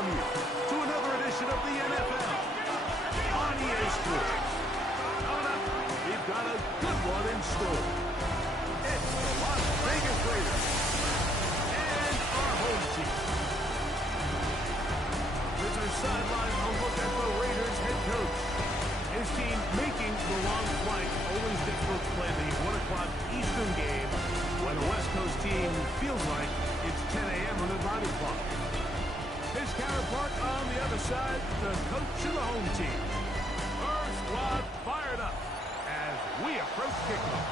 welcome you to another edition of the NFL on EA Sports. Coming up, we've got a good one in store. It's the Las Vegas Raiders and our home team. Visitors sideline, a look at the Raiders head coach. His team making the long flight. Always difficult to play the 1 o'clock Eastern game when a West Coast team feels like it's 10 a.m. on the body clock. His counterpart on the other side, the coach of the home team. Our squad fired up as we approach kickoff.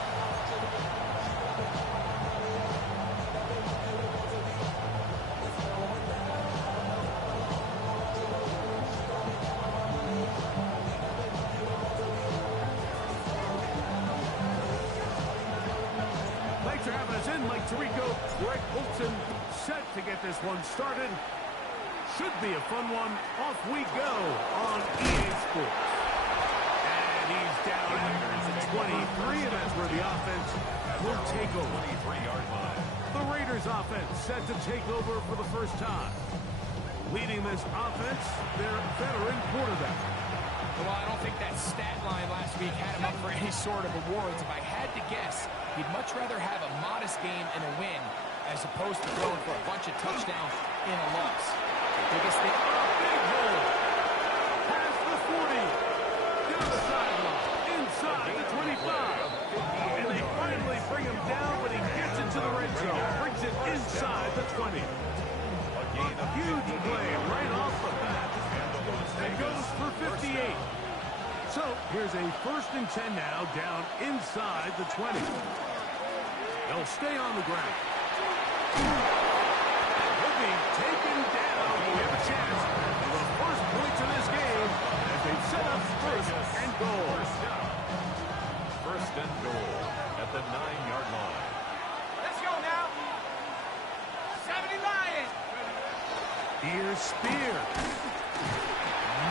Thanks for having us in, Mike Tirico, Greg Olsen, set to get this one started. Should be a fun one. Off we go on EA Sports. And he's down at 23, and that's where the offense will take over. 23-yard line. The Raiders offense set to take over for the first time. Leading this offense, their veteran quarterback. Well, I don't think that stat line last week had him up for any sort of awards. If I had to guess, he'd much rather have a modest game and a win as opposed to throwing for a bunch of touchdowns in a loss. Biggest thing. Big hole. Past the 40. Down the sideline. Inside the 25. And they finally bring him down, but he gets into the red zone. Brings it inside the 20. A huge play right off the bat. And goes for 58. So here's a 1st and 10 now, down inside the 20. They'll stay on the ground. He'll be taken down. We have a chance for the first points of this game as they set up 1st and goal. First and goal at the 9-yard line. Let's go now. 70 Lions. Here's Spear.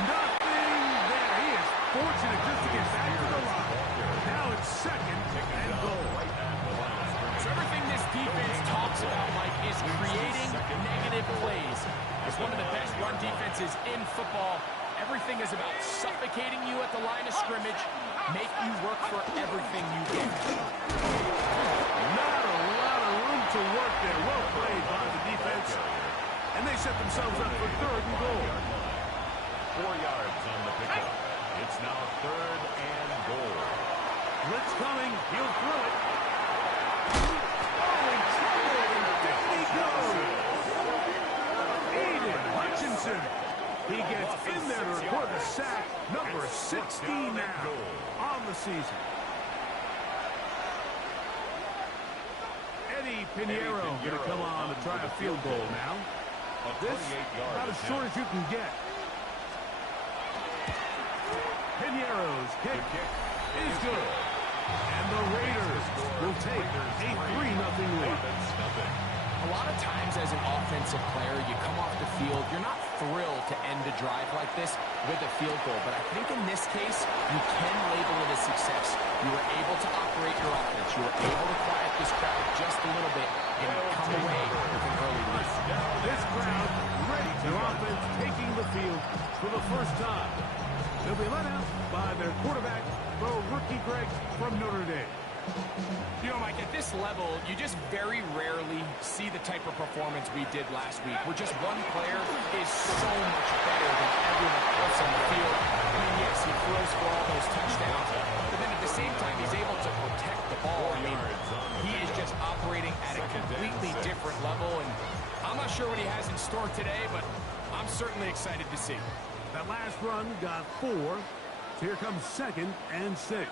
Nothing there. He is fortunate just to get back to the line. Now it's 2nd and goal. So everything this defense talks about, Mike, is creating negative plays. As one of the best run defenses in football, everything is about suffocating you at the line of scrimmage, make you work for everything you get. Not a lot of room to work there. Well played by the defense. And they set themselves up for 3rd and goal. 4 yards on the pickup. It's now 3rd and goal. Blitz coming. He'll throw it. Oh, in trouble. Down he goes. Aiden Hutchinson. He gets in there to record the sack. Number 16 now on the season. Eddie Pinheiro going to come on to try a field goal now. This about as short as you can get. Pinheiro's kick is good. And the Raiders will take a 3-0 lead. A lot of times as an offensive player, you come off the field, you're not thrilled to end a drive like this with a field goal. But I think in this case, you can label it a success. You were able to operate your offense. You were able to quiet this crowd just a little bit and come away with an early lead. This crowd ready. Their offense taking the field for the first time. They'll be let out by their quarterback, the rookie Greg from Notre Dame. You know, Mike, at this level, you just very rarely see the type of performance we did last week, where just one player is so much better than everyone else on the field. I mean, yes, he throws for all those touchdowns, but then at the same time, he's able to protect the ball. I mean, he is just operating at a completely different level, and I'm not sure what he has in store today, but I'm certainly excited to see. That last run got 4. So here comes 2nd and 6.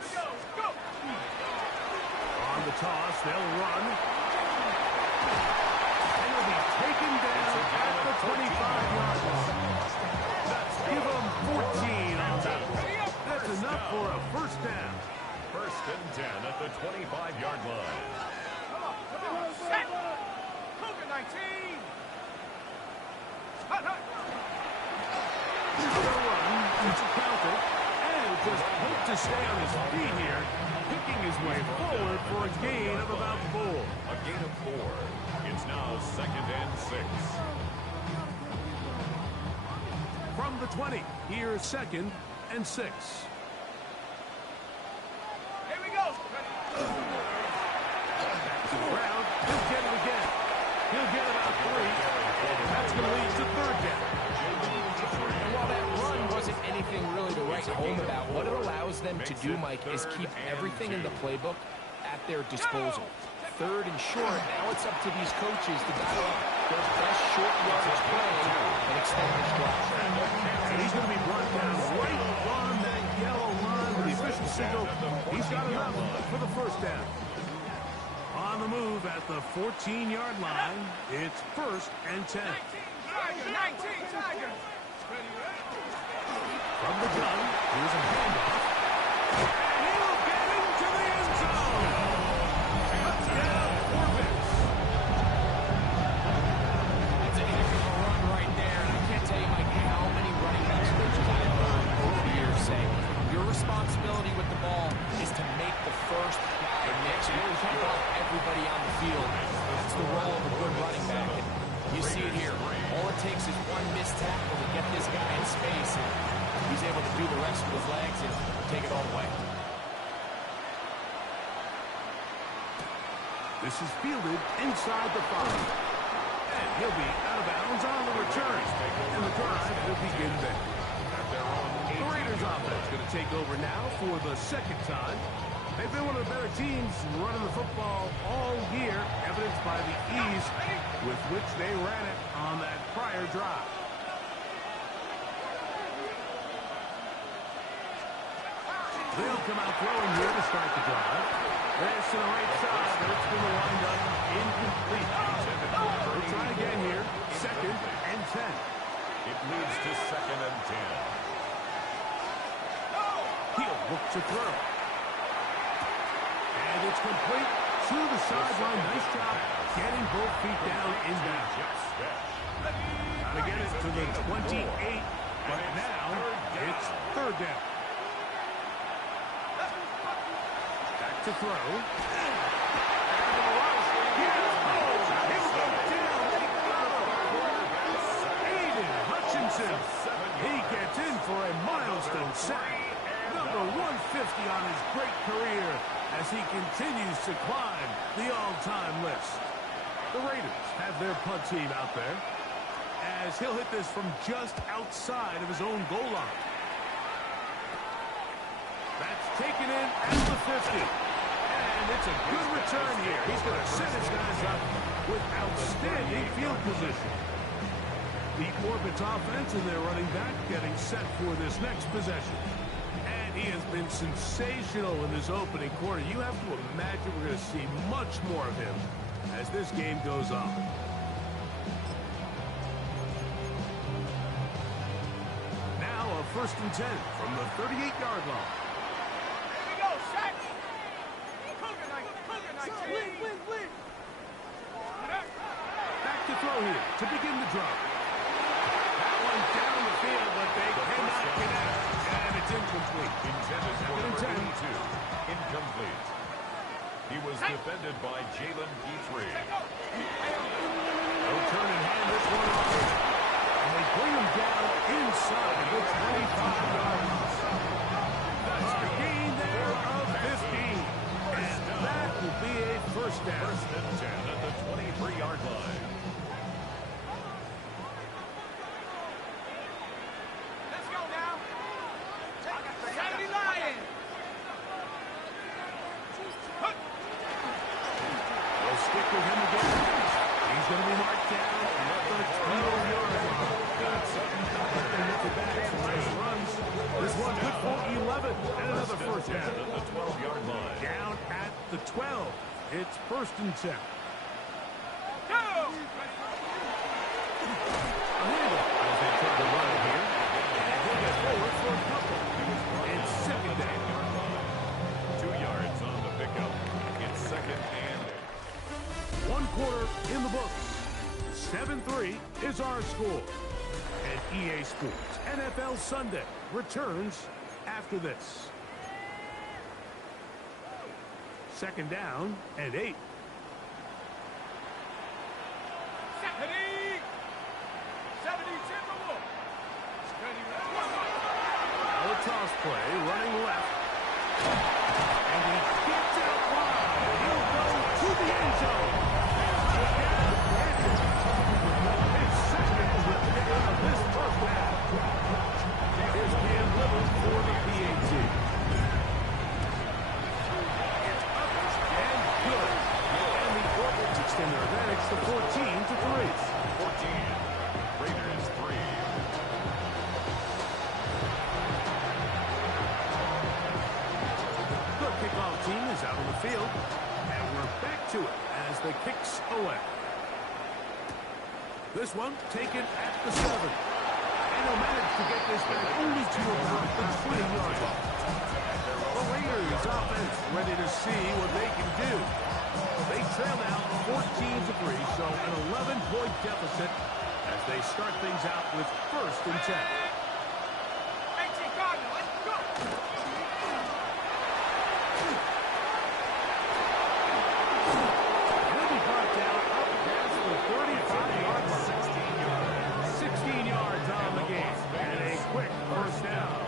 On the toss, they'll run. And he'll be taken down at the 25-yard line. Give them 14 on that. That's enough for a 1st down. 1st and 10 at the 25-yard line. Set. COVID-19. Another run. It's a counter. And just hope to stay on his feet here. Picking his way forward for a gain of about 4. A gain of 4. It's now 2nd and 6. from the 20. Here's 2nd and 6. Here we go. Back to the ground. He'll get it again. He'll get about 3. That's going to lead to 3rd down. And while that run wasn't anything really to write home about, what it allows them to do, Mike, is keep everything in the playbook at their disposal. 3rd and short, now it's up to these coaches to dial up their best short yardage play and extend this drive. And he's going to be brought down right on that yellow line with the official signal. He's got enough for the 1st down. On the move at the 14-yard line, it's 1st and 10. 19, Tiger. From the gun, here's a handoff. And he'll get into the end zone. Touchdown, Orbits. That's a heck of a run right there. And I can't tell you, Mike, how many running backs coaches I've heard over the years say, your responsibility with the ball is to make the first guy mix. You really keep off everybody on the field. That's the role of a good running back. And you see it here. All it takes is one missed tackle to get this guy in space, and he's able to do the rest with his legs and take it all the way. This is fielded inside the 5. And he'll be out of bounds on the return. And the drive will begin there. The Raiders offense going to take over now for the 2nd time. They've been one of the better teams running the football all year, evidenced by the ease with which they ran it on that prior drive. They'll come out throwing here to start the drive. This to the right side, but it's going to wind up incomplete. We'll try again here. 2nd and 10. It leads to 2nd and 10. He'll look to throw. And it's complete to the sideline. Nice job getting both feet down inbound. Trying to get it to the 28, but now it's 3rd down. Back to throw. Aiden Hutchinson. He gets in for a milestone sack. Number 150 on his great career as he continues to climb the all-time list. The Raiders have their punt team out there as he'll hit this from just outside of his own goal line. That's taken in at the 50. And it's a good return here. He's going to set his guys up with outstanding field position. The Orbits offense and their running back getting set for this next possession. And he has been sensational in this opening quarter. You have to imagine we're going to see much more of him as this game goes on. Now a 1st and 10 from the 38-yard line. Here we go, set. Cougar 19. Back to throw here to begin the drive. That one down the field, but they cannot connect. And it's incomplete. Intended for 2nd and 10. Incomplete. He was defended by Jalen Petrie. They'll turn and hand this one off. And they bring him down inside the 25-yard line. That's a gain there of 15. And that will be a 1st down. 1st and 10 at the 23-yard line. Let's go now. 70 Lions. They'll stick with him again. He's going to be marked down at the 12-yard line. Nice runs. This one good for 11 and another 1st down. At the 12-yard line. Down at the 12. It's 1st and 10. Go. A handoff as they try to run it here. And he'll get forward for a couple. It's 2nd down. 2 yards on the pickup. It's 2nd and 1 quarter in the books. 7-3 is our score. And EA Sports NFL Sunday returns after this. 2nd down and 8. Stephanie. 70 Timberwolves. Steady toss play, running left. And he gets out wide. He'll go to the end zone. His second touchdown of this first half. Here's Cam Little for the PAT. It's up and good. And the Orbits extend their advantage to 14-3. 14. Raiders 3. The kickoff team is out on the field. And we're back to it as the kicks away. This one taken at the 7. And he'll manage to get this back only to about the 20-yard line. The Raiders offense ready to see what they can do. They trail now 14-3, so an 11-point deficit as they start things out with 1st and 10. 18 Cardinal, let's go. He'll be brought down up past the 35-yard line. 16 yards on the game. And a quick first down.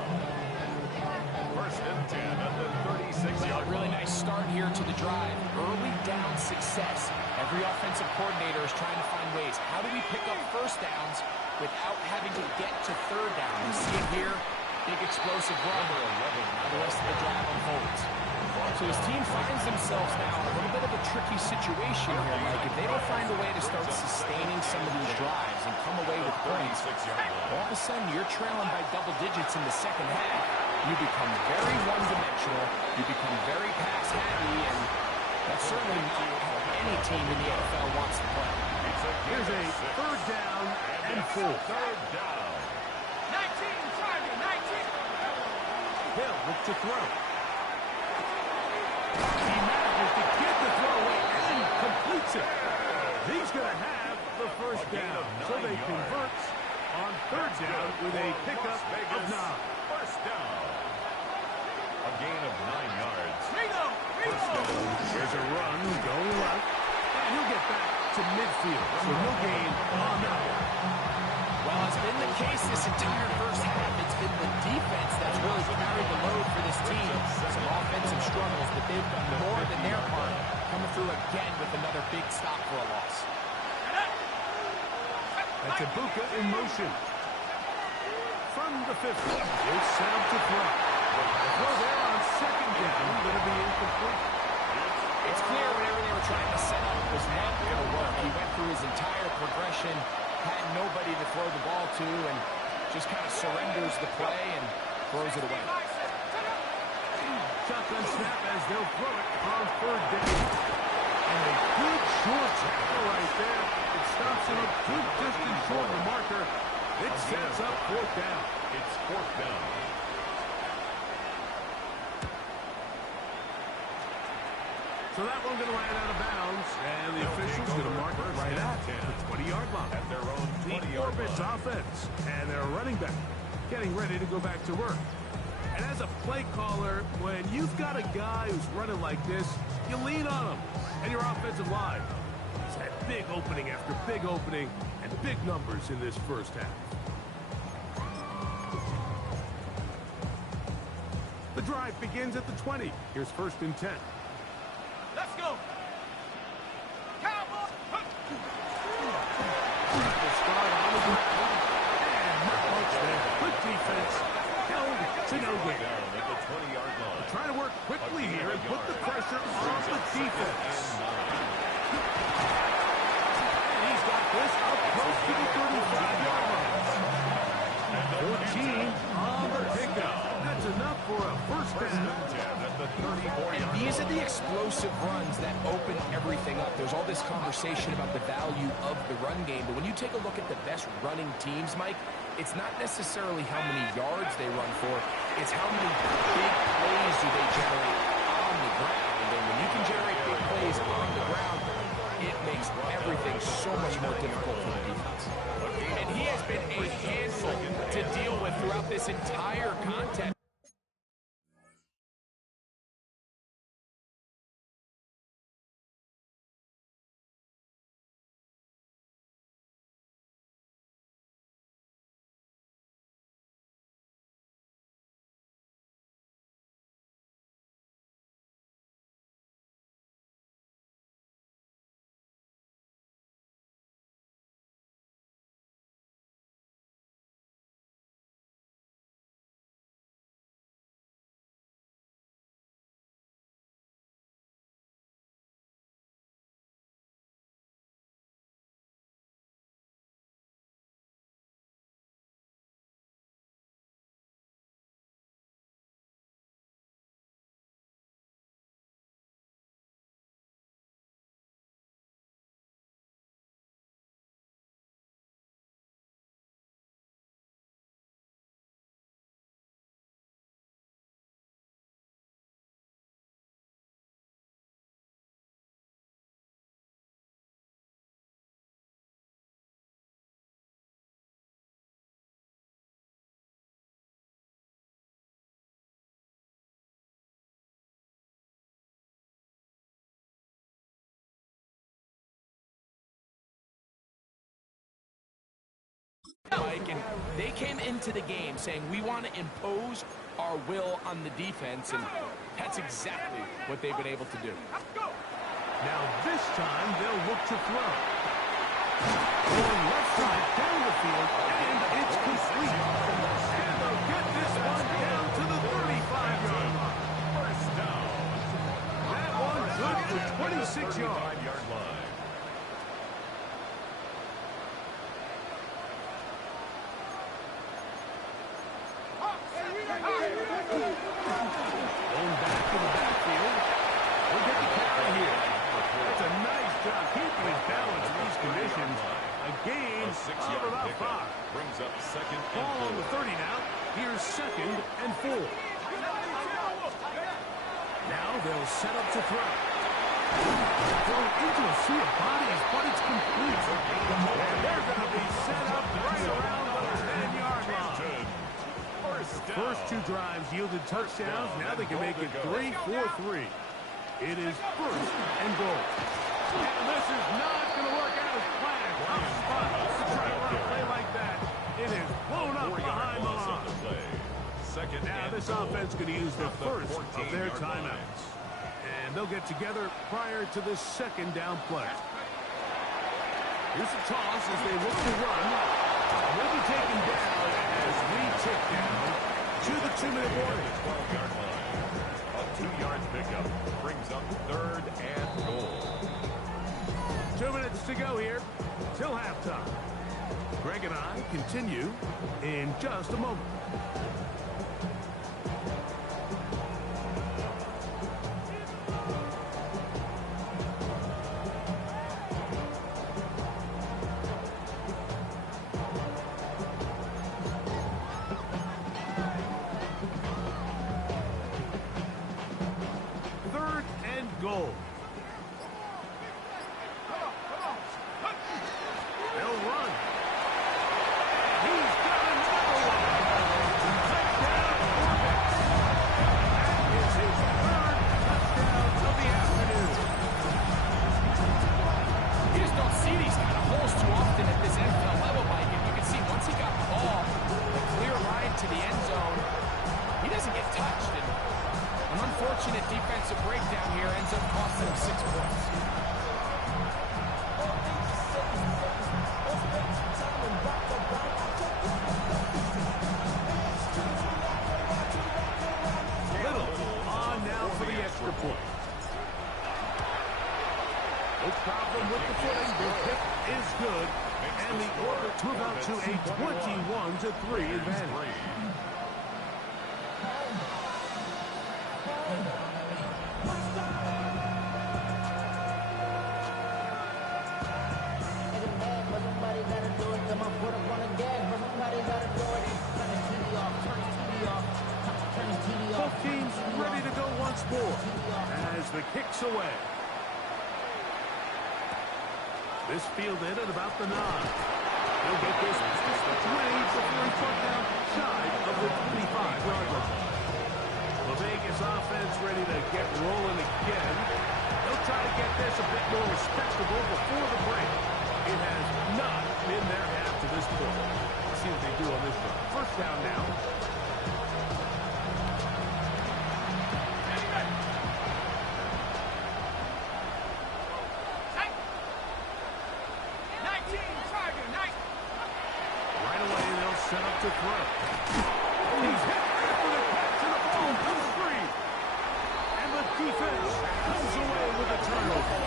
1st and 10 at the 36-yard line. Really nice start here to the drive. Early down success. Every offensive coordinator is trying to find ways. How do we pick up first downs without having to get to 3rd down? You see it here. Big explosive run. Now the rest of the drive unfolds. So his team finds themselves now in a little bit of a tricky situation here, Mike. If they don't find a way to start sustaining some of these drives and come away with points, all of a sudden you're trailing by double digits in the second half. You become very one-dimensional. You become very pass-heavy, and that's certainly not how any team in the NFL wants to play. Here's a 3rd down and 4. 3rd down. 19, target, 19. Hill look to throw. He manages to get the throw away and completes it. He's going to have the first down. So they convert on 3rd down with a pickup of 9. 1st down. A gain of 9 yards. Reno, First Reno. down. There's a run going left. And he'll get back to midfield. So no gain on that one. Well, it's been the case this entire first half. It's been the defense that's really carried the load for this team. Some offensive struggles, but they've done more than their part, coming through again with another big stop for a loss. That's Ibuka in motion. From the 50, it's set up to throw. The throw there on 2nd down, going to be incomplete. It's clear whatever they were trying to set up was not going to work. He went through his entire progression, had nobody to throw the ball to, and just kind of surrenders the play and throws it away. Shotgun snap as they'll throw it on 3rd down. And a good short tackle right there. It stops him a good distance short of the marker. It sets up 4th down. It's 4th down. So that one going to land out of bounds. And the official's going to mark it right at the 20-yard line. At their own The 20-yard Orbits line. offense and their running back getting ready to go back to work. And as a play caller, when you've got a guy who's running like this, you lean on him. And your offensive line has had big opening after big opening and big numbers in this first half. The drive begins at the 20. Here's 1st and 10. Let's go. Cowboys. The start on the ground. And not much there. Good defense. Held to no gain. Down at the 20-yard line. Trying to work quickly here and put the pressure on the defense. And he's got this up close to the 35-yard line. 14 on the pickup. That's enough for a first down. At the 34-yard And these are the explosive runs that open everything up. There's all this conversation about the value of the run game, but when you take a look at the best running teams, Mike, it's not necessarily how many yards they run for, it's how many big plays do they generate on the ground. And when you can generate big plays on the ground, it makes everything so much more difficult for the defense. And he has been a handful to deal with throughout this entire contest. Mike, and they came into the game saying we want to impose our will on the defense, and that's exactly what they've been able to do. Now this time they'll look to throw. Going left side down the field, and it's complete. And they'll get this one down to the 35-yard line. First down. That one good for 26 yards. 35-yard line. Going back to the backfield. We'll get the carry here. That's a nice job keeping his balance in these conditions. A gain A of 6-yard about pickup 5. brings up second and Ball on the 4. 30 now. Here's 2nd and 4. Now they'll set up to throw. Throw into a sea of bodies, but it's complete. And they're going to be set up right around the 10-yard line. First two drives yielded touchdowns. Now they can make it 3-4-3. It is 1st and goal. And this is not going to work out as planned. Tough spot to try to run a play like that. It is blown up behind the line. Second Now and this goal offense going to use the from first of their 14-yard line. timeouts. And they'll get together prior to the 2nd down play. Here's a toss as they look to run. Will be taken down as we tick down to the 2-minute warning. 12-yard line. A 2-yard pickup brings up 3rd and goal. 2 minutes to go here till halftime. Greg and I continue in just a moment. Third and goal. They'll run. He's got another one. Touchdown, Corbett. That is his 3rd touchdown of the afternoon. You just don't see these kind of holes too often at this NFL level, Mike. And you can see once he got the ball, the clear line to the end zone, he doesn't get touched. And an unfortunate defensive breakdown here ends up costing him 6 points. Little on now for the extra point. No problem with the footing. The kick is good. And the Orbits move out to a 21-3 advantage. Both teams ready to go once more as the kick's away. This fielded at about the 9. He'll get this past the 20 before he put down shy of the 25-yard line. The Vegas offense ready to get rolling again. They'll try to get this a bit more respectable before the break. It has not been their half to this point. Let's see what they do on this one. First down now. Right away, they'll set up to throw. He's hit after the catch, and the ball comes free. And the defense comes away with a turnover.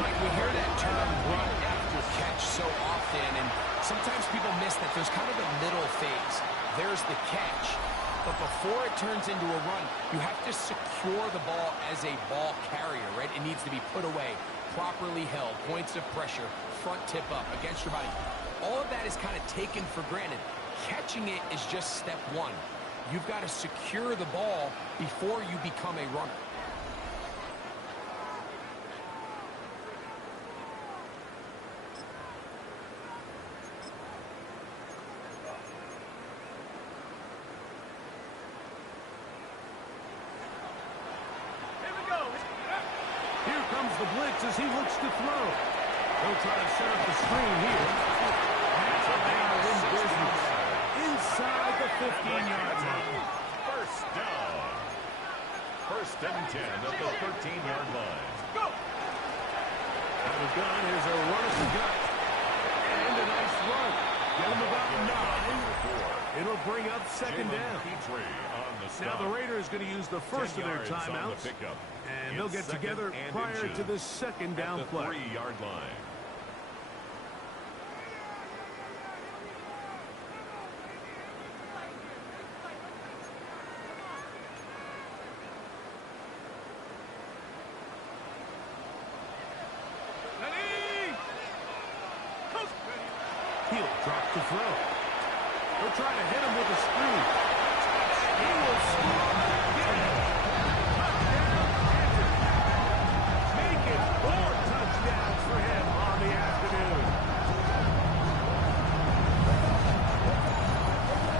Mike, we hear that term run after catch so often, and sometimes people miss that there's kind of a middle phase. There's the catch, but before it turns into a run, you have to secure the ball as a ball carrier, right? It needs to be put away, properly held, points of pressure, front tip up against your body. All of that is kind of taken for granted. Catching it is just step one. You've got to secure the ball before you become a runner. Here comes the blitz as he looks to throw. They'll try to set up the screen here. Now they are they'll bring up second down. Petrie on the stop. Now the Raiders going to use the first of their timeouts, and they'll get together prior to the second down play. 3-yard line. He'll drop to throw. They're trying to hit him with a screen. He will score again. Touchdown, Kansas. Make it 4 touchdowns for him on the afternoon.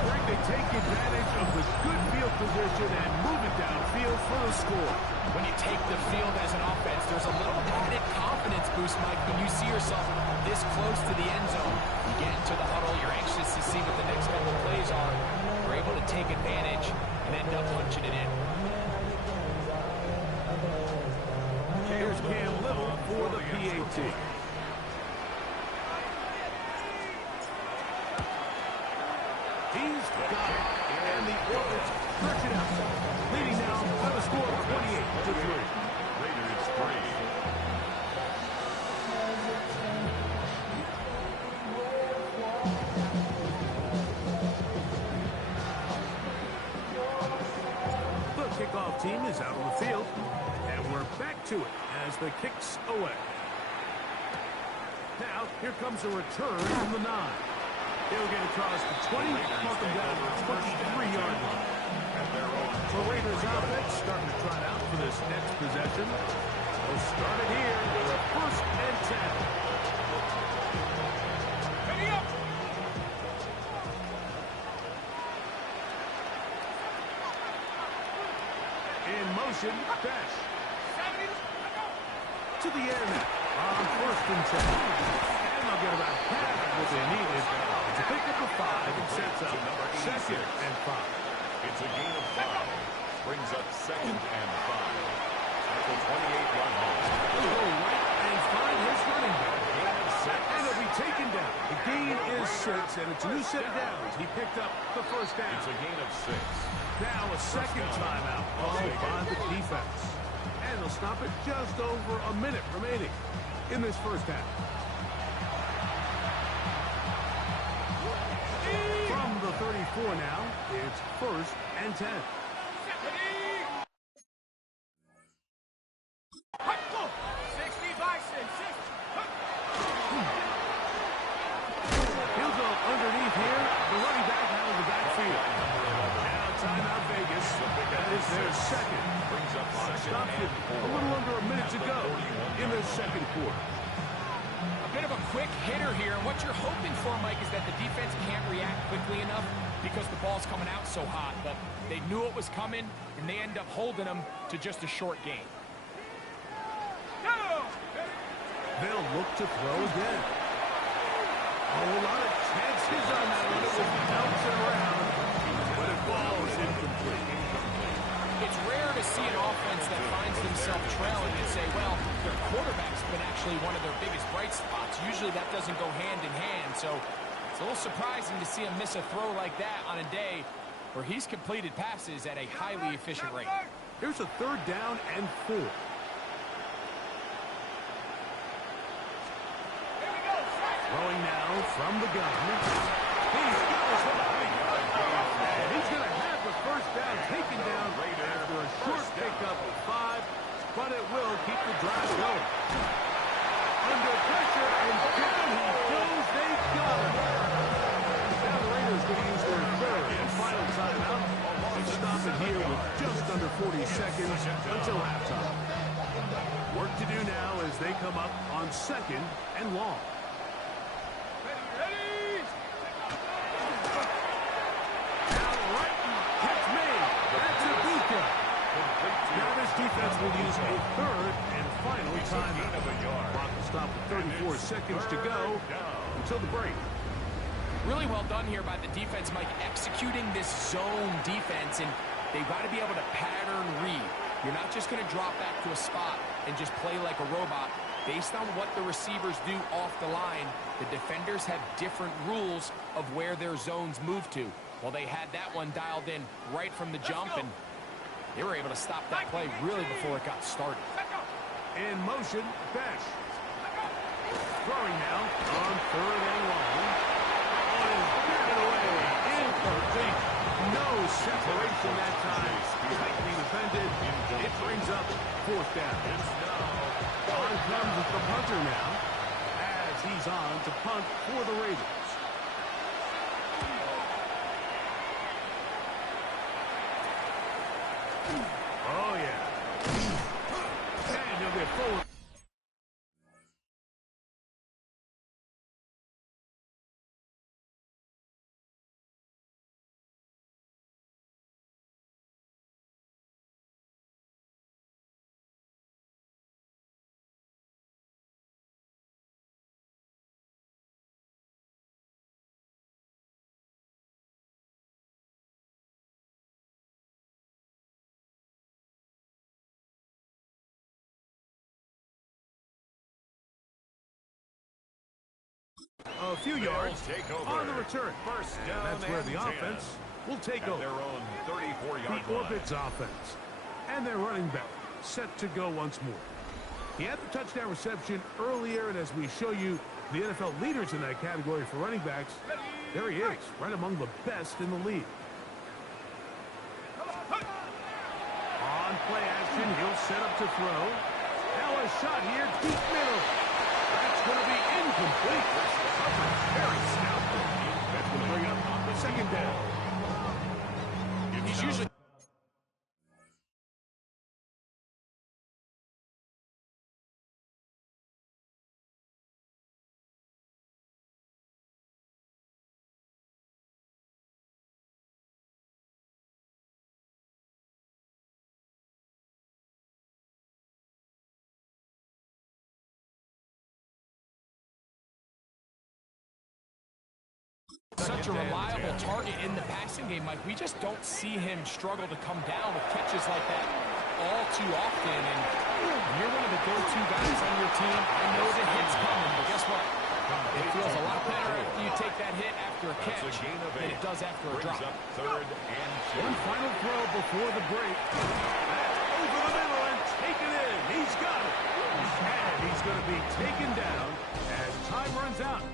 Greg, they take advantage of the good field position and move it downfield for the score. When you take the field as an offense, there's a little added confidence boost, Mike, when you see yourself this close to the end zone. You get into the huddle, you're anxious to see what the next couple of plays are. You're able to take advantage and end up punching it in. Here's Cam Little for the PAT. He's got it. And the Oilers stretch it out. Leading now by the score of 28-3. Raiders 3. Kickoff team is out on the field, and we're back to it as the kick's away. Now, here comes a return from the 9. He'll get across the 20, mark them down to the 23-yard line. The Raiders offense starting to trot out for this next possession. They'll start it here with a 1st and 10. Ready up! In motion, Best. To the air now on 1st and 10. And they'll get about half of what they needed to pick up the 5 and sets up 2nd and 5. It's a gain of 5. Brings up 2nd and 5. At the 28-yard line. He'll go right and find his running back. And he'll be taken down. The gain is 6, and it's a new set of downs. He picked up the 1st down. It's a gain of 6. Now a 2nd timeout called by the defense. And they'll stop it just over a minute remaining in this first half. From the 34 now, it's 1st and 10. He'll go underneath here. The running back out of the backfield. Now timeout Vegas. That is their 2nd. Brings up Stopped it a little under a minute to go in the 2nd quarter. A bit of a quick hitter here. What you're hoping for, Mike, is that the defense can't react quickly enough because the ball's coming out so hot. But they knew it was coming, and they end up holding them to just a short gain. They'll look to throw again. A whole lot of chances on that one. It was bouncing around, but it falls incomplete. It's rare to see an offense that finds themselves trailing and say, well, their quarterback's been actually one of their biggest bright spots. Usually that doesn't go hand in hand, so it's a little surprising to see him miss a throw like that on a day where he's completed passes at a highly efficient rate. Here's a 3rd down and 4. Throwing now from the gun. He's got his and he's going to have the 1st down taken down after a short pickup of 5, but it will keep the drive going. Under pressure, and down he goes. They got him. Now the Raiders going to use their 3rd and final timeout. They stop it here with just under 40 seconds until halftime. Work to do now as they come up on 2nd and long. Defense will use a 3rd and final timeout. Clock will stop with 34 seconds to go until the break. Really well done here by the defense, Mike, executing this zone defense, and they've got to be able to pattern read. You're not just going to drop back to a spot and just play like a robot. Based on what the receivers do off the line, the defenders have different rules of where their zones move to. Well, they had that one dialed in right from the jump, and they were able to stop that play really before it got started. In motion, Besh. Throwing now on 3rd and long. Oh, and batted away. Incomplete. No separation that time. Tightly defended. It brings up 4th down. On comes the punter now, as he's on to punt for the Raiders. Oh, yeah. And he'll get forward. A few yards on the return. First And down, that's where the 10. offense will take At over. their own 34-yard The line. Orbits offense. And their running back set to go once more. He had the touchdown reception earlier, and as we show you the NFL leaders in that category for running backs, there he is, right among the best in the league. On play action, he'll set up to throw. Now a shot here, deep middle. That's going to be incomplete. Very stout. That's going to bring up on the 2nd down. He's usually... Such a reliable target in the passing game, Mike. We just don't see him struggle to come down with catches like that all too often. And you're one of the go-to guys on your team. I know the hit's coming, but guess what? It feels a lot better if you take that hit after a catch than it does after a drop. Up 3rd and 2. One final throw before the break. That's over the middle and taken in. He's got it. And he's going to be taken down as time runs out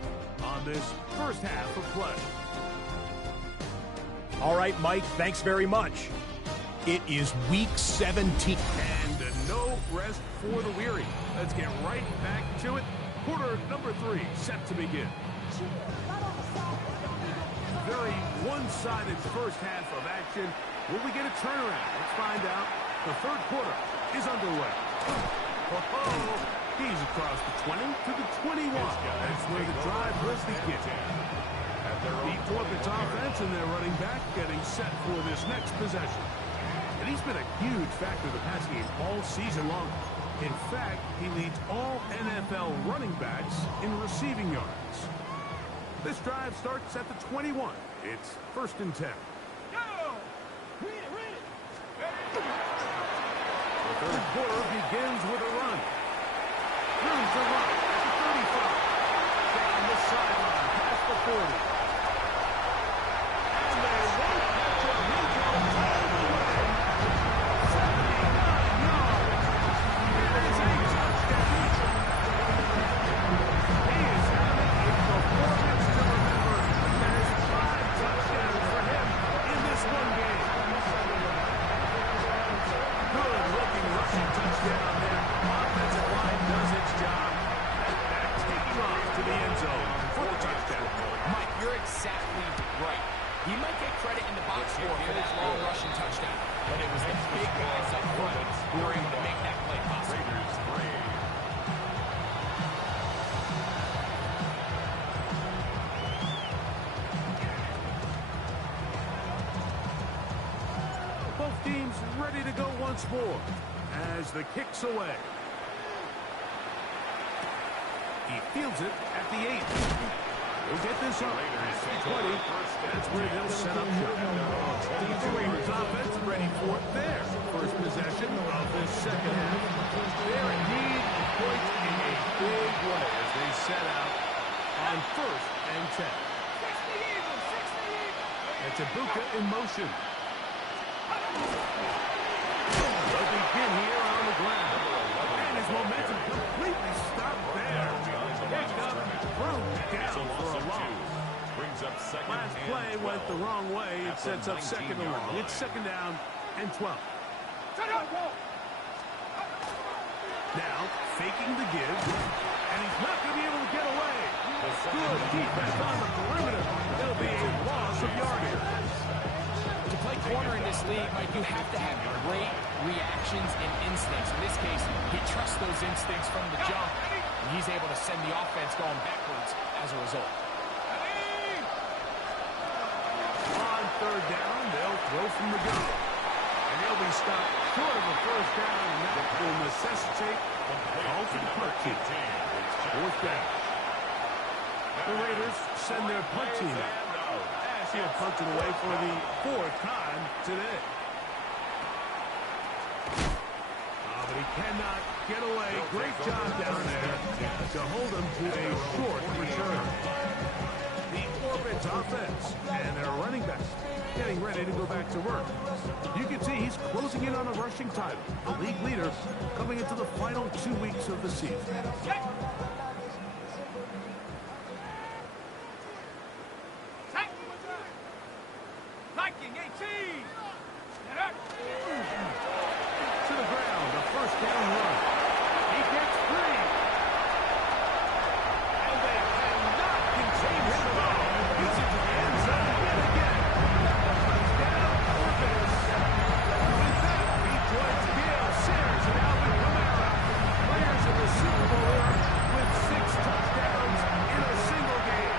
on this first half of play. All right, Mike, thanks very much. It is week 17. And no rest for the weary. Let's get right back to it. Quarter number 3 set to begin. Very one-sided first half of action. Will we get a turnaround? Let's find out. The 3rd quarter is underway. Oh, he's across the 20 to the 21. That's where the drive will begin. The Orbits offense and their running back getting set for this next possession. And he's been a huge factor in the passing game all season long. In fact, he leads all NFL running backs in receiving yards. This drive starts at the 21. It's 1st and 10. The 3rd quarter begins with a run. Room to run at the 35. Down the sideline, past the 40. And they won't catch him. He'll go all the way. 79 yards. It is a touchdown. He is having a performance to remember. That is 5 touchdowns for him in this one game. Good-looking rushing touchdown there. Offensive line does its job. Back taking off to the end zone for the touchdown. Mike, you're exactly right. He might get credit in the box score for that long rushing touchdown, but it was the big guys up front who were able to make that play possible. Raiders 3. Both teams ready to go once more as the kick's away. He fields it at the 8. He'll get this up at 20. That's where they'll set up shop. The Raiders offense ready for their first possession of this second half. They're indeed point in a big way as they set out on 1st and 10. 60 even, 60 even. It's Ibuka in motion. They'll begin here on the ground. And his momentum completely stopped there. Picked up, thrown down for a loss. Brings up second Last and play 12. went the wrong way. It At sets the up second and 19-yard long. line. It's second down and 12. Now, faking the give, and he's not going to be able to get away. Good defense on the perimeter. It'll be a loss of yardage. To play corner in this league, Mike, you have to have great reactions and instincts. In this case, he trusts those instincts from the jump, and he's able to send the offense going backwards as a result. On 3rd down, they'll throw from the gun. And they'll be stopped short of a 1st down, and that will necessitate a call to the punt team. 4th down. The Raiders send their punt team out. As he'll punt it away for the 4th time today. But he cannot get away. Great job down there to hold him to a short return. The Orbits offense and their running backs getting ready to go back to work. You can see he's closing in on a rushing title. The league leader coming into the final 2 weeks of the season. Viking 18. To the ground, a 1st down run. He gets free. And they cannot contain him at all. He's into the end zone yet again. Touchdown, Orbits. With that, he joins Gale Sayers and Alvin Kamara, players in the Super Bowl era with 6 touchdowns in a single game.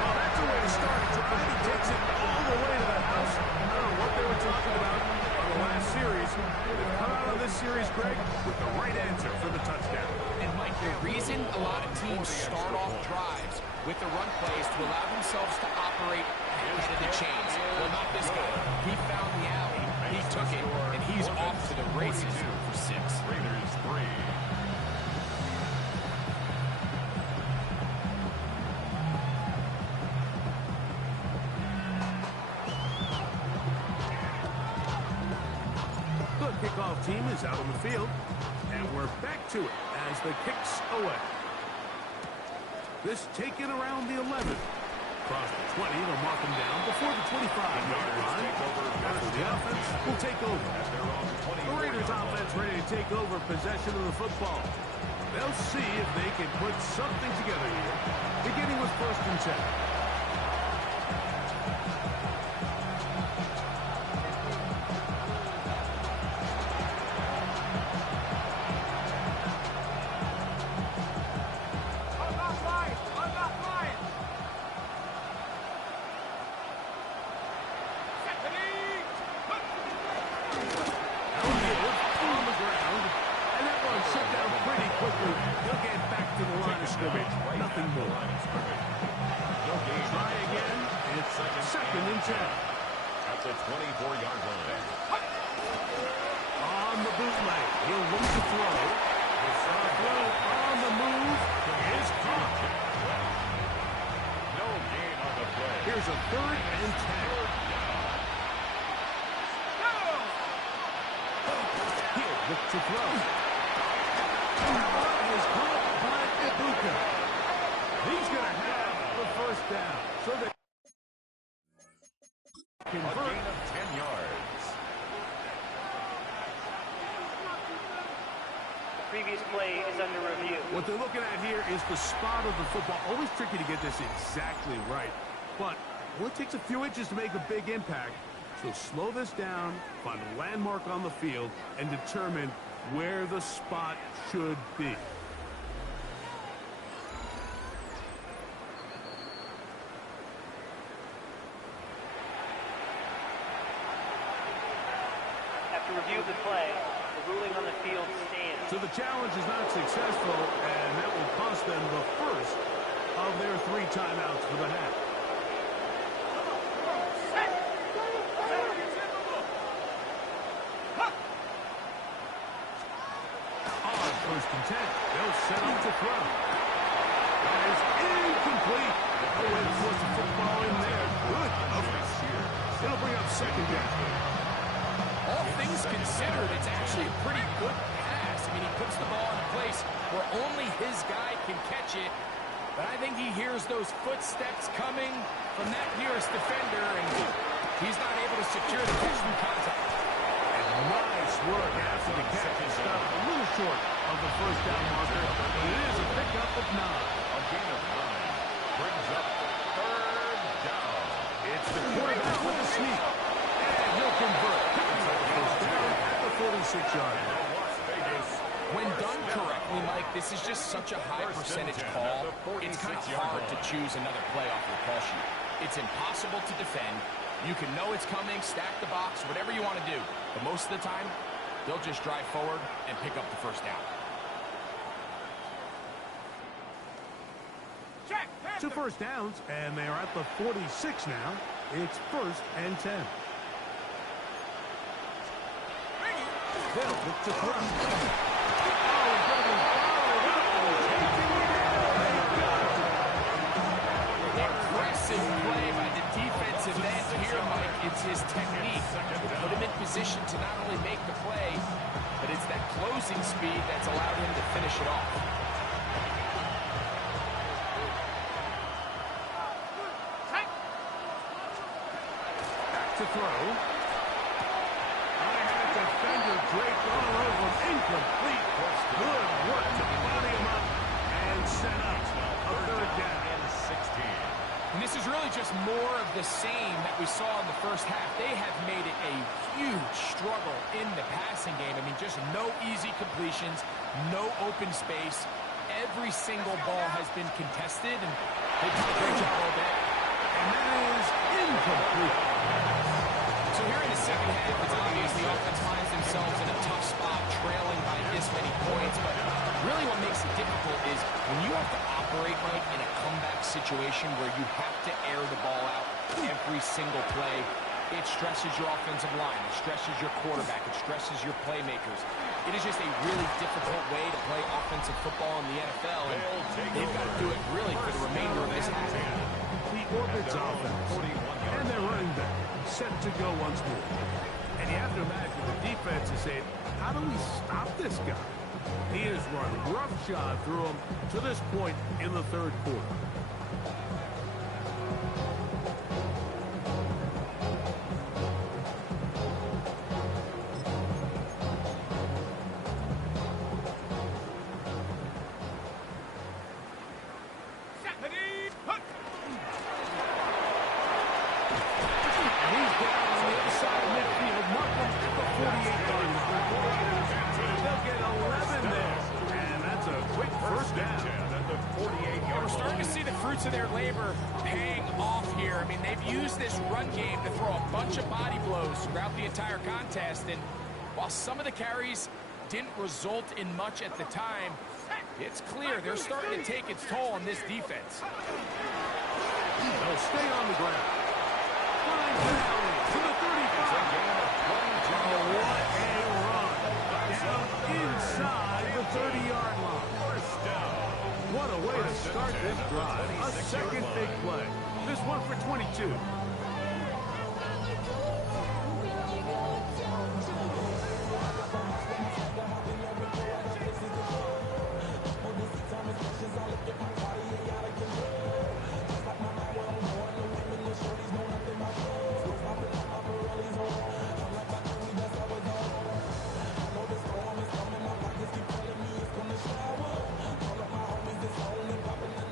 Well, that's a way to start a drive. He takes it all the way to the house. I don't know what they were talking about on the last series. They've come out of this series, Greg, with the right answer for the touchdown. And Mike, the reason a lot of teams start off drives with the run plays to allow themselves to operate ahead of the chains. Well, not this guy. He found the alley, he took it, and he's off to the races for 6. Raiders 3. The kickoff team is out on the field, and we're back to it as the kicks away. This taken around the 11. Across the 20, they'll mark him down before the 25-yard line. As the offense will take over. The Raiders offense ready to take over possession of the football. They'll see if they can put something together here, beginning with 1st and 10. Nothing more. Try again. It's 2nd and 10. At the 24-yard line. On the bootleg, he'll look to throw. The throw on the move is caught. No gain on the play. Here's a 3rd and 10. He'll look to throw. It is caught by Ibuka. He's going to have the 1st down. So they A gain of 10 yards. The previous play is under review. What they're looking at here is the spot of the football. Always tricky to get this exactly right. But it only takes a few inches to make a big impact. So slow this down, find a landmark on the field, and determine where the spot should be. After review of the play, the ruling on the field stands. So the challenge is not successful, and that will cost them the first of their 3 timeouts for the half. and 10. They'll set up to throw. That is incomplete. No way to force the football in there. Good coverage here. It'll bring up second down. All things considered, it's actually a pretty good pass. I mean, he puts the ball in a place where only his guy can catch it. But I think he hears those footsteps coming from that nearest defender, and he's not able to secure the catch through contact. And nice work after the catch and stuff. A little short of the first down marker, but it is a pickup of 9. A gain of 9 brings up third down. It's the quarterback with a sneak. And he'll convert. First down at the 46-yard line. Las Vegas. When done correctly, Mike, this is just such a high percentage call. It's kind of hard to choose another play off your call sheet. It's impossible to defend. You can know it's coming, stack the box, whatever you want to do. But most of the time, they'll just drive forward and pick up the first down. Two first downs, and they are at the 46 now. It's 1st and 10. They'll look to throw. Impressive play by the defensive end here, Mike. It's his technique. Put him in position to not only make the play, but it's that closing speed that's allowed him to finish it off. To throw. I had a defender draped all over him. Incomplete. Good work to body him up and set up a 3rd down. And 16. And this is really just more of the same that we saw in the first half. They have made it a huge struggle in the passing game. I mean, just no easy completions, no open space. Every single ball has been contested, and they've done a great job all day. And that is incomplete. So here in the second half, it's obvious the offense finds themselves in a tough spot, trailing by this many points. But really what makes it difficult is when you have to operate, Mike, in a comeback situation where you have to air the ball out every single play, it stresses your offensive line, it stresses your quarterback, it stresses your playmakers. It is just a really difficult way to play offensive football in the NFL, and they've got to do it really for the remainder of this half. The Orbits offense and their running back set to go once more. And you have to imagine the defense is saying, how do we stop this guy? He has run roughshod through him to this point in the 3rd quarter. Of their labor paying off here. I mean, they've used this run game to throw a bunch of body blows throughout the entire contest, and while some of the carries didn't result in much at the time, it's clear they're starting to take its toll on this defense. They'll stay on the ground. Flying down to the 35. Oh, what a run. Down inside the 30-yard line. What a way to start this drive. A second big play. This one for 22.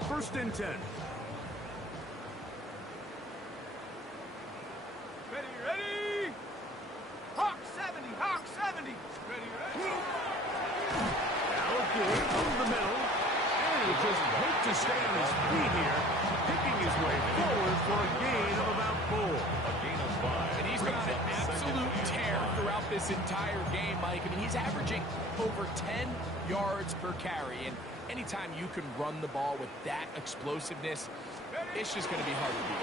First and 10. Ready? Hawk 70, Hawk 70. Ready? Now good over the middle. And he just hoped to stay on his feet here, picking his way forward for a gain of about 4. A gain of 5. And he's been on an absolute tear throughout this entire game, Mike. I mean, he's averaging over 10 yards per carry, and anytime you can run the ball with that explosiveness, it's just going to be hard to beat.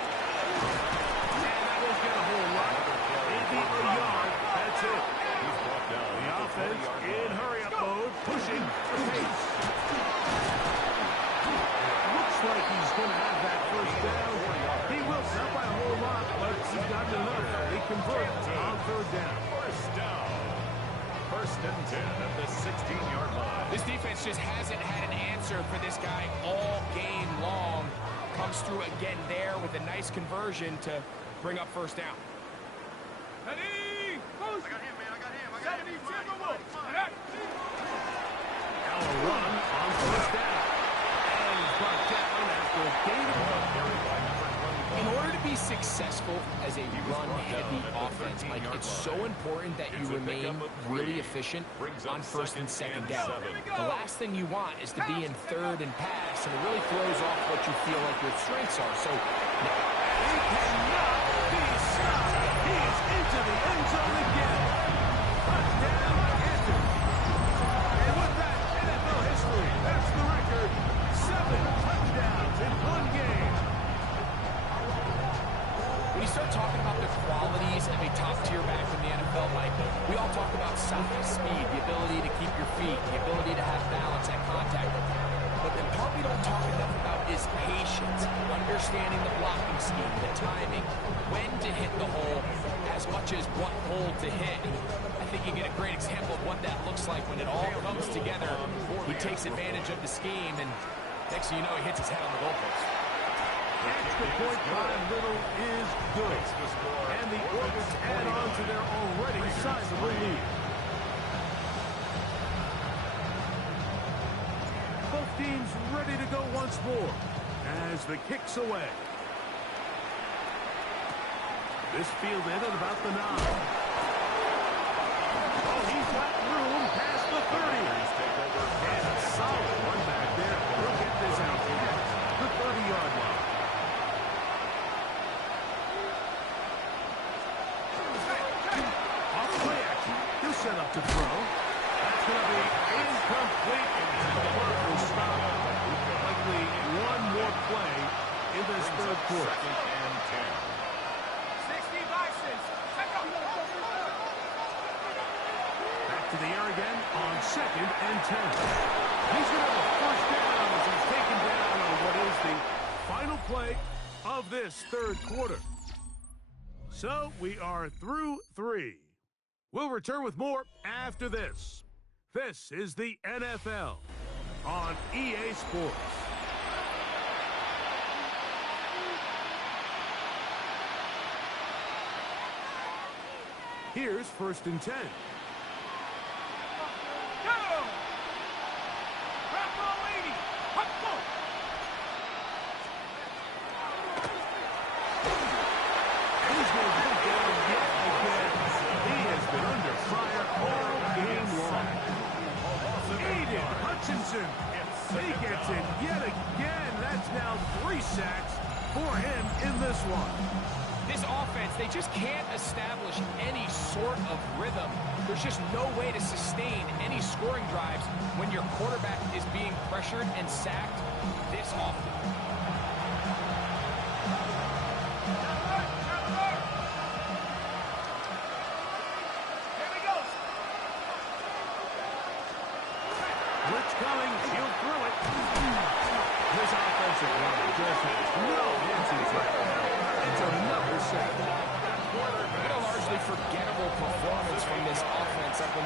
And that will get a whole lot. Maybe a yard. That's it. He's brought down. The offense in hurry-up mode, pushing the pace. Looks like he's going to have that first down. He will, not by a whole lot, but he's got enough. They convert on third down. First down. First and 10 at the 16-yard line. This defense just hasn't had an answer for this guy all game long. Comes through again there with a nice conversion to bring up first down. Ready? I got him, man. I got him. 70 Timberwolves. Now a run on first down. And he's brought down after a gain of 1. In order to be successful as a run-heavy offense, Mike, it's so important that you remain really efficient on first and second down. The last thing you want is to be in third and pass, and it really throws off what you feel like your strengths are. So He cannot be stopped. He is into the end zone again. Touchdown, Andrews. And with that, NFL history, that's the record. 7 touchdowns in one game. when you start talking about the qualities of a top-tier back in the NFL, Mike, we all talk about size, speed, the ability to keep your feet, the ability to have balance at contact. But the part we don't talk enough about is patience, understanding the blocking scheme, the timing, when to hit the hole, as much as what hole to hit. I think you get a great example of what that looks like when it all comes together. He takes advantage of the scheme, and next thing you know, he hits his head on the goalpost. Extra point by Little is good. And the Orbits add on to their already sizable lead. Both teams ready to go once more as the kick's away. This field ended about the 9. Oh, he's got room past the 30. And a solid run back there. He'll get this out past the 30-yard line. Off play action. He'll set up to throw. That's going to be incomplete. And the clock will stop. Likely one more play in this third quarter. Second and 10. Back to the air again on second and 10. He's going to have a first down as he's taken down on what is the final play of this third quarter. So we are through 3. We'll return with more after this. This is the NFL on EA Sports. Here's first and 10. He gets it yet again. That's now 3 sacks for him in this one. This offense, they just can't establish any sort of rhythm. There's just no way to sustain any scoring drives when your quarterback is being pressured and sacked this often.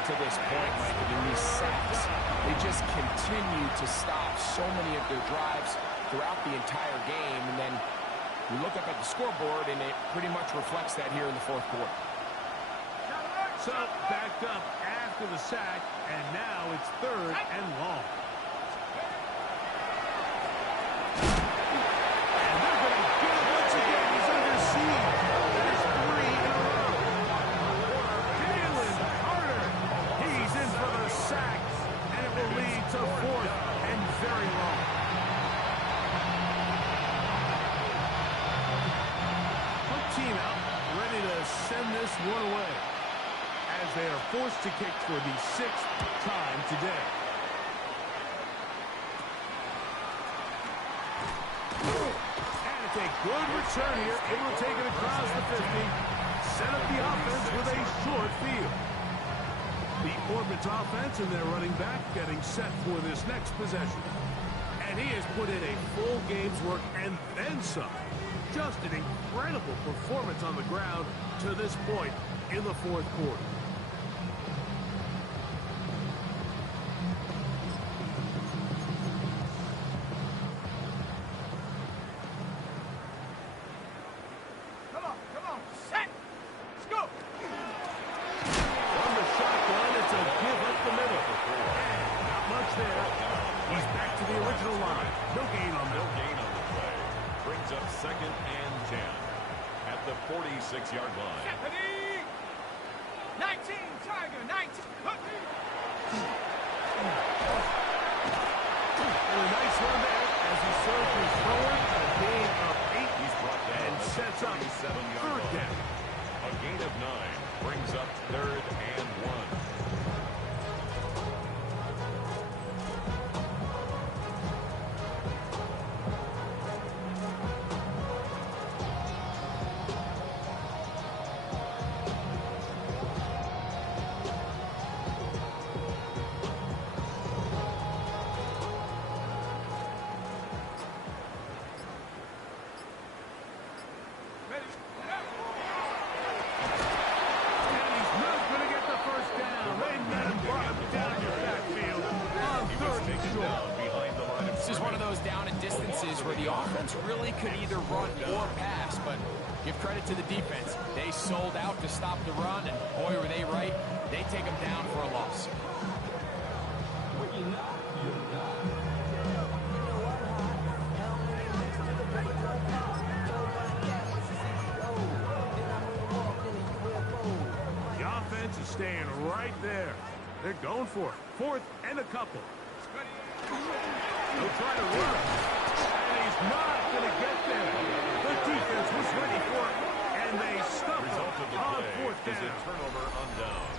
To this point, Mike, I mean, these sacks, they just continue to stop so many of their drives throughout the entire game, and then you look up at the scoreboard, and it pretty much reflects that here in the fourth quarter. So, backed up after the sack, and now it's third and long. And they're going to get it once again. He's under siege. There's 3 in a row. Jalen Carter. He's in for the sack, and it will lead to fourth and very long. One team out, ready to send this one away, as they are forced to kick for the 6th time today. And it's a good return here. Able to take it across the 50. Set up the offense with a short field. The Orbits offense and their running back getting set for this next possession. And he has put in a full game's work and then some. Just an incredible performance on the ground to this point in the fourth quarter. Come on, set. Let's go. From the shotgun, it's a give up the middle. And not much there. He's back to the original line. No gain on No that. gain on the play. Brings up 2nd and 10 at the 46-yard line. Ready? 19, Tiger, 19. And a nice run there as he surges forward. A gain of 8. He's brought down And at the sets up 37-yard third line. down. A gain of 9 brings up 3rd and 1. Ready? And he's not going to get the first down. They net him down your backfield on He was 3rd and taken short. down behind the line of This is one of those down and distances where the offense really could either run or pass, but give credit to the defense. They sold out to stop the run, and boy, were they right. They take them down for a loss. The offense is staying right there. They're going for it. 4th and a couple. They'll try to run it. And he's not going to get there. The defense was ready for it. And they stuff Result of it the on play 4th is a down. turnover on downs.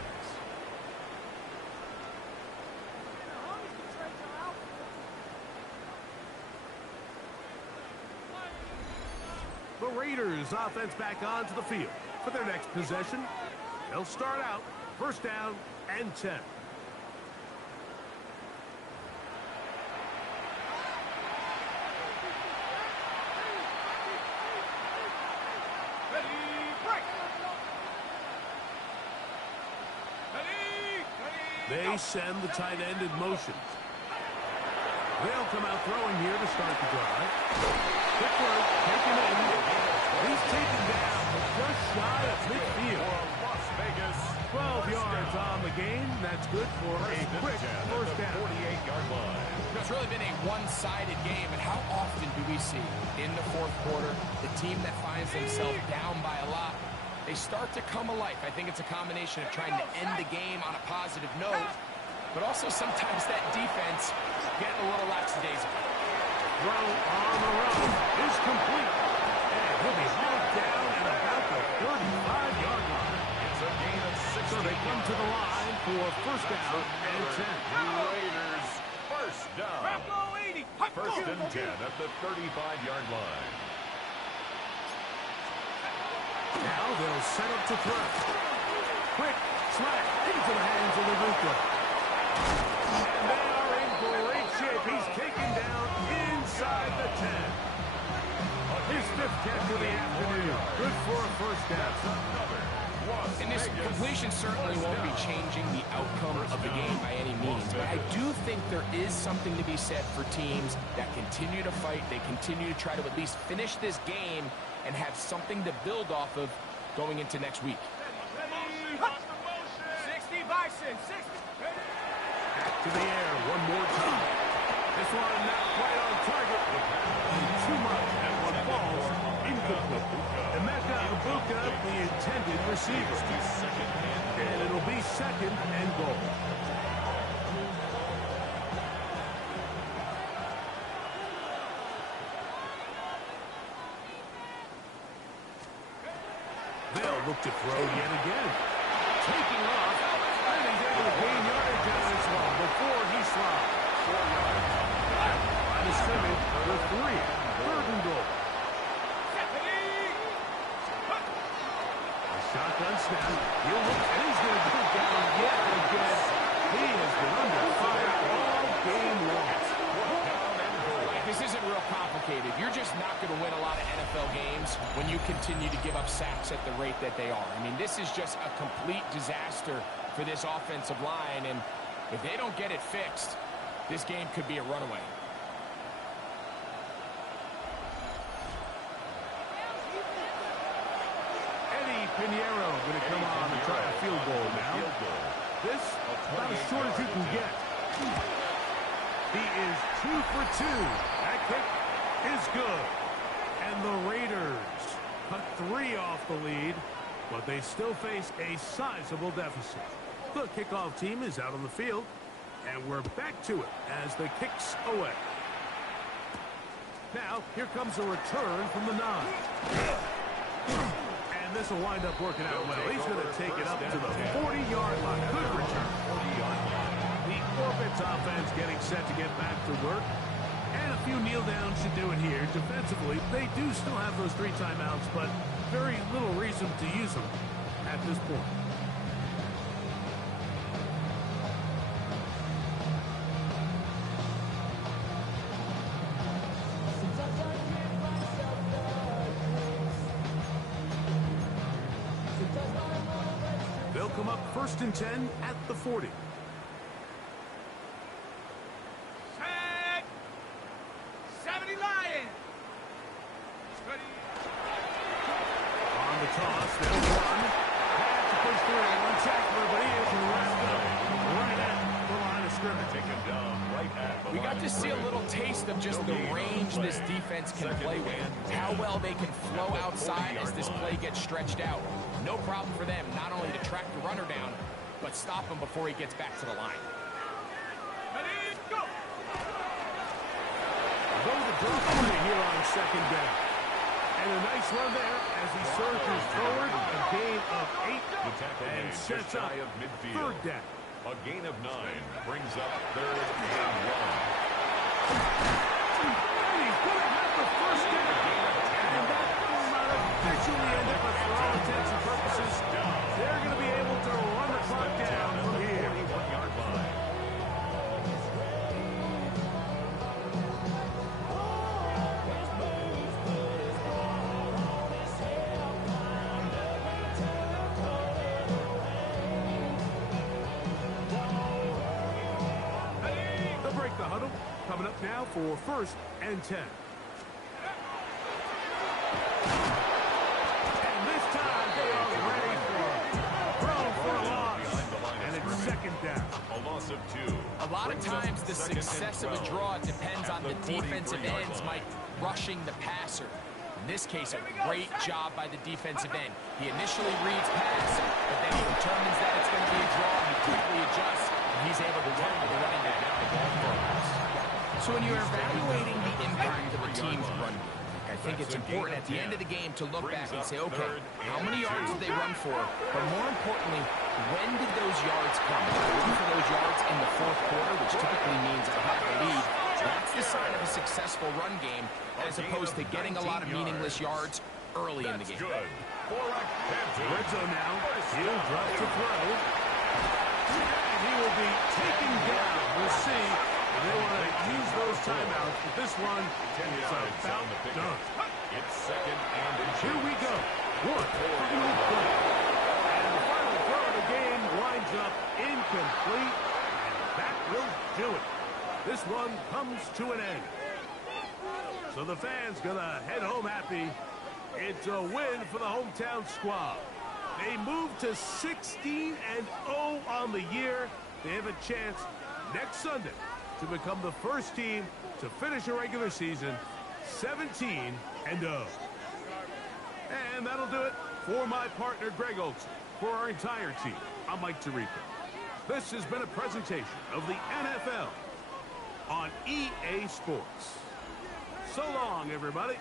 The Raiders offense back onto the field for their next possession. They'll start out 1st down and 10. Ready? Break. Ready? They send the tight end in motion. They'll come out throwing here to start the drive. Quick work, taken in. He's taken down just shy of midfield. Las Vegas. 12 yards on the game. That's good for a quick first down. 48-yard line. It's really been a one-sided game, and how often do we see in the fourth quarter the team that finds themselves down by a lot, they start to come alive. I think it's a combination of trying to end the game on a positive note, but also sometimes that defense getting a little lackadaisical. Throw on the run is complete. And he'll be hauled down at about the 35-yard line. It's a gain of 6. So they come to the line for 1st down and 10. Raiders first down. Bravo 80. Hot 1st go. and 10 at the 35-yard line. Now they'll set up to throw. Quick slap into the hands of Labuka. And they are in great shape. He's taken down inside the 10. His 5th catch of the afternoon. Good for a 1st down. And this completion certainly won't be changing the outcome of the game by any means, but I do think there is something to be said for teams that continue to fight. They continue to try to at least finish this game and have something to build off of going into next week. Ready? Hot. 60 Bison. 60. Ready? Back to the air one more time. This one not quite on target. Too much. That one falls incomplete. Emeka Egbuka, the intended receiver. And it'll be 2nd and goal. They'll look to throw yet again. Taking off. And he's able to gain yardage on this one before he slides. 4 yards. Line of scrimmage for 3. 3rd and goal. Ready? Hot. Shotgun snap. He'll look, and he's going to go down yet again. He has been under fire all game long. This isn't real complicated. You're just not going to win a lot of NFL games when you continue to give up sacks at the rate that they are. I mean, this is just a complete disaster for this offensive line, and if they don't get it fixed, this game could be a runaway. Eddie Pinheiro going to come on and try a field goal now. This about as short as you can get. He is 2 for 2. That kick is good. And the Raiders cut 3 off the lead, but they still face a sizable deficit. The kickoff team is out on the field, and we're back to it as the kick's away. Now, here comes a return from the 9. And this will wind up working out well. He's going to take it up to the 40-yard line. Good return. 40-yard line. The Orbits offense getting set to get back to work. And a few kneel downs should do it here. Defensively, they do still have those 3 timeouts, but very little reason to use them at this point. They'll come up 1st and 10 at the 40. Set. 70 Lions. Ready. On the toss, they'll run. Had to push through one tackler, but he is wrapped up right at the line of scrimmage. Take him down right at the We line got to of see a scrimmage. little taste of just the range this defense can play with. How well they can flow outside as this play gets stretched out. No problem for them not only to track the runner down, but stop him before he gets back to the line. Ready, go. Go to the drop play here on 2nd down. And a nice run there as he surges forward, a gain of 8, The tackle and made sets just up shy of midfield. 3rd down. A gain of 9 brings up 3rd and 1. And he's going to have the 1st down. And that will not officially end up, but for all intents and purposes, they're going to be able to run the clock down from here. 41-yard line. They'll break the huddle. Coming up now for 1st and 10. And this time they are ready for it. Throw for a loss. And it's 2nd down. A loss of 2. A lot of times the success of a draw depends on the defensive ends, Mike, rushing the passer. In this case, a great job by the defensive end. He initially reads pass, but then he determines that it's going to be a draw. He quickly adjusts, and he's able to tackle the running back. So when you're evaluating the impact of a team's run game, I think it's important at the end of the game to look back and say, okay, how many yards did they run for? But more importantly, when did those yards come? If they're looking for those yards in the 4th quarter, which typically means a half the lead, that's the sign of a successful run game, as opposed to getting a lot of meaningless yards early in the game. Good. Red zone now. He'll drop to throw. And he will be taken down. We'll see. They want to use those timeouts, but this one is about done. It's 2nd and Here we go. 1 final play. And the final throw of the game winds up incomplete. And that will do it. This one comes to an end. So the fans gonna head home happy. It's a win for the hometown squad. They move to 16-0 on the year. They have a chance next Sunday to become the first team to finish a regular season 17-0. And that'll do it for my partner, Greg Olson. For our entire team, I'm Mike Tirico. This has been a presentation of the NFL on EA Sports. So long, everybody.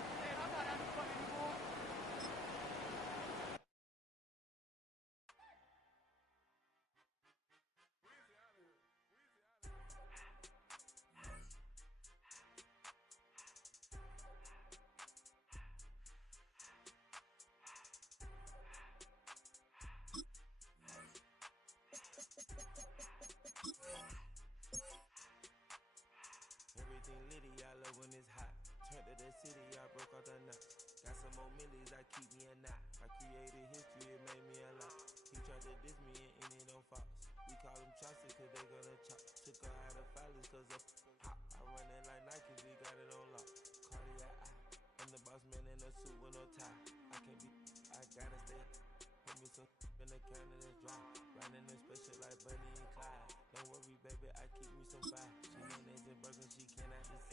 to diss me and it don't false. We call them chopsticks cause they gonna chop. Took her out of filers cause of hop. I run it like Nike, we got it on lock. Cardiac eye. I'm the boss man in a suit with no tie. I can't be, I gotta stay. Put me some in the can of the dry. Riding in special like Bunny and Clyde. Don't worry, baby, I keep me some fire. She mayonnaise and burger, she cannot decide.